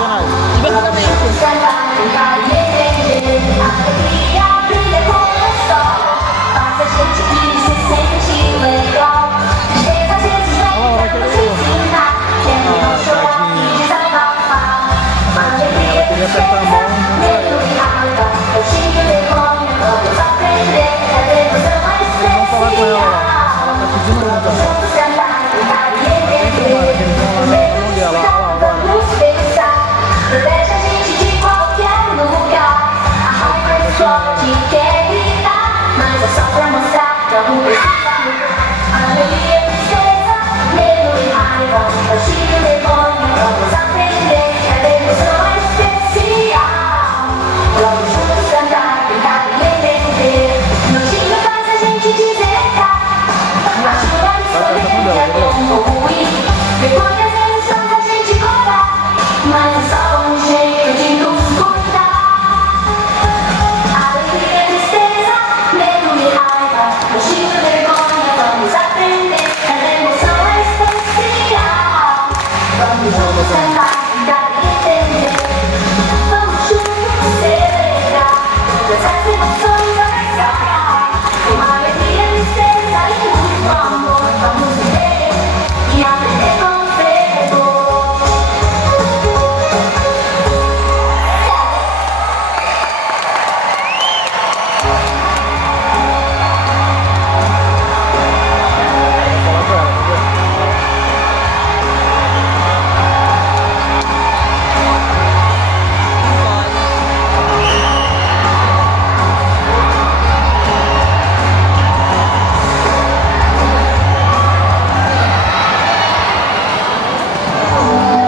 internacionais. Exatamente. Ela queria apertar a mão, não saiu. Vamos falar com ela lá. Ela tá pedindo muito a mão. Tem que tomar, que eles vão lá na mão dela. Olha lá, agora. Protege a gente de qualquer lugar. A raiva explode, quer gritar, mas é só pra mostrar que não precisa mudar. Alegria, tristeza, medo e raiva, é o chifre do demônio. Vamos aprender que a emoção é especial. Vamos juntos cantar, brincar e entender. Nojinho faz a gente desertar. Ajuda a escolher que é bom ou ruim. Vergonha às vezes faz a gente cobrar, mas é só um jeito de nos cuidar. Alegria, tristeza, medo e raiva, nojinho, vergonha, vamos aprender. Cada emoção é especial. Vamos juntos cantar.